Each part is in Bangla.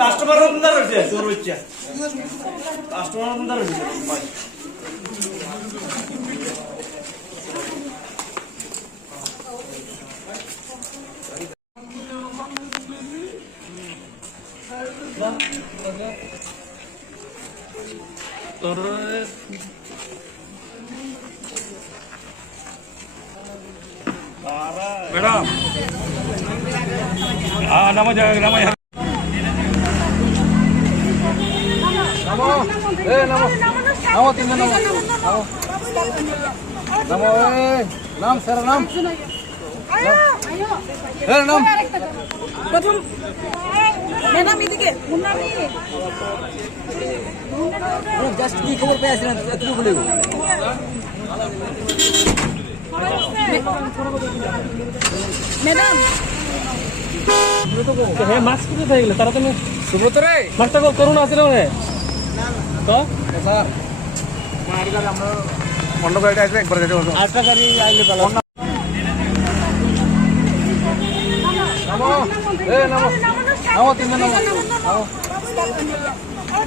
কাস্টমার রয়েছে চোর হচ্ছে কাস্টমার রয়েছে তোর ম্যাডাম নামা যায় নামা যায় नाम सर नाम नाम प्रथम मैडम इदिके मुन्नानी जस्ट की खबर पे आছিলেন এতটুকু বলে मैडम হ্যাঁ মাস্ক কিনে থাকে গেলে তারা তুমি সুব্রত রে মাস্কটা করুন আছে না তো স্যার মার গাড়ি আমরা অন্য গাড়িটা আসবে একবার গাড়ি আরেকটা গাড়ি আইলে ভালো নামো নামো নামো তিন নামো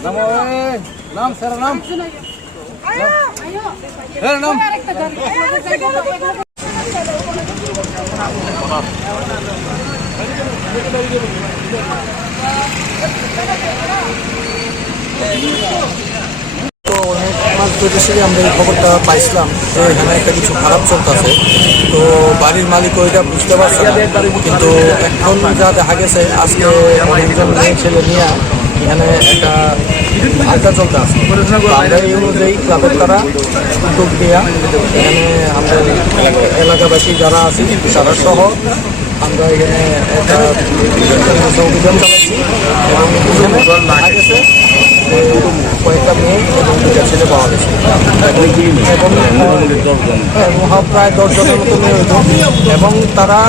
নামো নাম স্যার নাম নাম তো অনেক মাস ধরে আমরা এই খবরটা পাইছিলাম যে এখানে একটা কিছু খারাপ চলতেছে তো বাড়ির মালিক ওইটা বুঝতে পারছে না কিন্তু এখন যা দেখা গেছে আজকে অনেকজন মেয়ে ছেলে নিয়ে এখানে একটা আড্ডা চলতে আছে আমরা এই অনুযায়ী ক্লাবের তারা উদ্যোগ দেওয়া এখানে আমাদের এলাকাবাসী যারা আছে তারা সহ আমরা এখানে একটা অভিযান চালাচ্ছি এবং দেখা গেছে কয়েকটা মেয়ে এবং দুটা ছেলে পাওয়া গেছে এবং প্রায় 10 জনের মতো মেয়ে হইত এবং তারা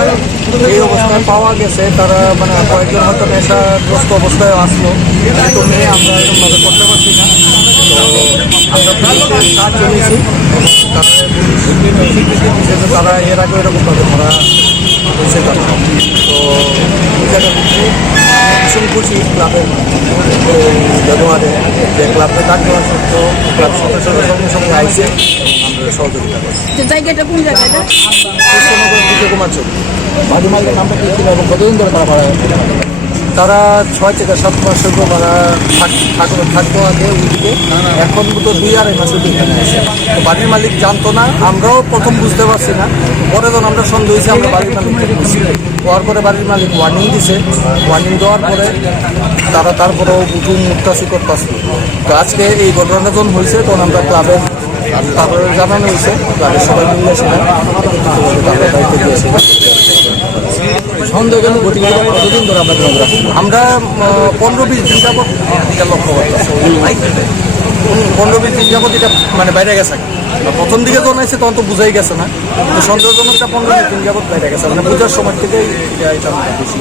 এই অবস্থায় পাওয়া গেছে তারা মানে কয়েকজন হয়তো নেশাগ্রস্ত অবস্থায় আসলো কিন্তু মেয়ে আমরা এরকমভাবে করতে পারছি না তো আমরা সাহায্য নিয়েছি তারা স্বীকৃতি দিয়েছে যে তারা এর আগে এরকমভাবে ধরা হয়েছে তারা তো এই জায়গা ভীষণ খুশি ক্লাবের ব্যবহারে যে ক্লাবকে ডাক দেওয়ার সত্ত্বেও ক্লাব সদস্যরা সঙ্গে সঙ্গে আইসে আমরা সহযোগিতা করছি জায়গাটা কোন জায়গাটা কৃষ্ণনগর বিজয় কুমার চৌধুরী বাড়িমালদের নামটা কি ছিল এবং কতদিন ধরে তারা ভাড়া তারা 6 থেকে 7 মাস হইব ভাড়া থাকতো আগে ওইদিকে এখন তো 2-2.5 মাস এখানে আসে তো বাড়ির মালিক জানতো না আমরাও প্রথম বুঝতে পারছি না পরে যখন আমরা সন্দেহ হয়েছি আমরা বাড়ির মালিককে বুঝছি হওয়ার পরে বাড়ির মালিক ওয়ার্নিং দিছে ওয়ার্নিং দেওয়ার পরে তারা তারপরেও উঠুন মুক্তাসি করতেছে তো আজকে এই ঘটনাটা যখন হয়েছে তখন আমরা ক্লাবের তারপরে জানানো হয়েছে ক্লাবের সবাই মিলে ছিলেন দায়িত্ব দিয়েছিলাম সন্দেহ কেন গতিবিধি কতদিন ধরে আমরা 15-20 দিন যাবত এটা লক্ষ্য করতেছি 15-20 দিন যাবত এটা মানে বাইরে গেছে প্রথম দিকে যখন আসছে তখন তো বুঝাই গেছে না কিন্তু সন্দেহজনকটা 15-20 দিন যাবত বাইরে গেছে মানে পূজার সময় থেকে এটা বেশি